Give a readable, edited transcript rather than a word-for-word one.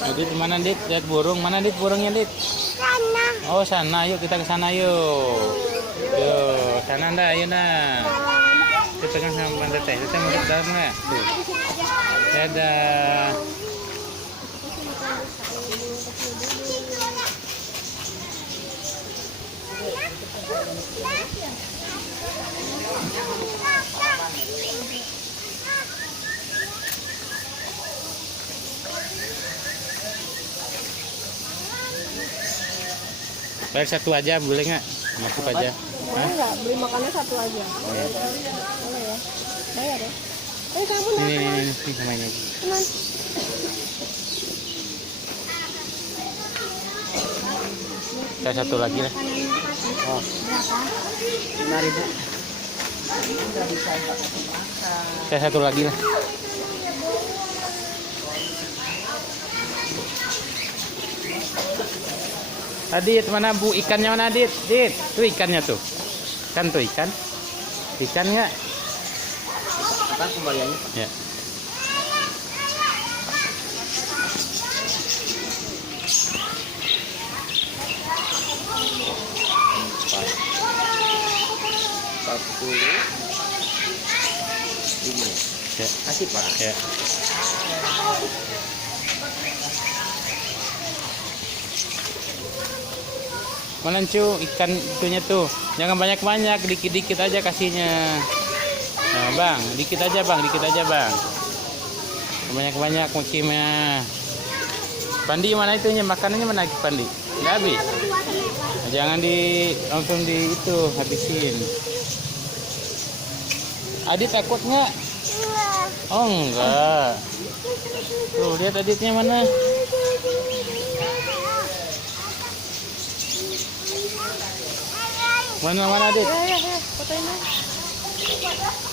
Adit mana Dit? Lihat burung. Mana Dit burungnya Dit? Sana. Oh sana, yuk kita ke sana yuk. Yuk, sana ndak, ayo nah. Kita pegang sama Bang Teteh. Teteh mau ke dalam nggak? Tuh. Dadah. Bayar satu aja boleh nggak? Masuk aja. Boleh nggak beli makannya satu aja? Iya. Boleh ya. Bayar ya. Kamu Ini sama ini aja. Teman. Saya satu lagi lah. Oh. Berapa? 5.000. Saya satu lagi lah. Adit, mana bu ikannya mana Adit? Dit, tuh ikannya tuh. Kan tuh ikan. Ikan nggak? Apa kembaliannya? Ya. Ini Ya. kasih Pak. Ya. Mana cu ikan itunya tuh? Jangan banyak-banyak, dikit-dikit aja kasihnya. Nah, Bang, dikit aja Bang, dikit aja Bang. Banyak-banyak mukimnya. Pandi mana itunya? Makanannya mana Pandi? Nggak habis. Nah, jangan langsung di itu habisin. Adit takut nggak? Oh enggak. Tuh lihat Aditnya mana? Mana Adit? Ya, fotoin aja.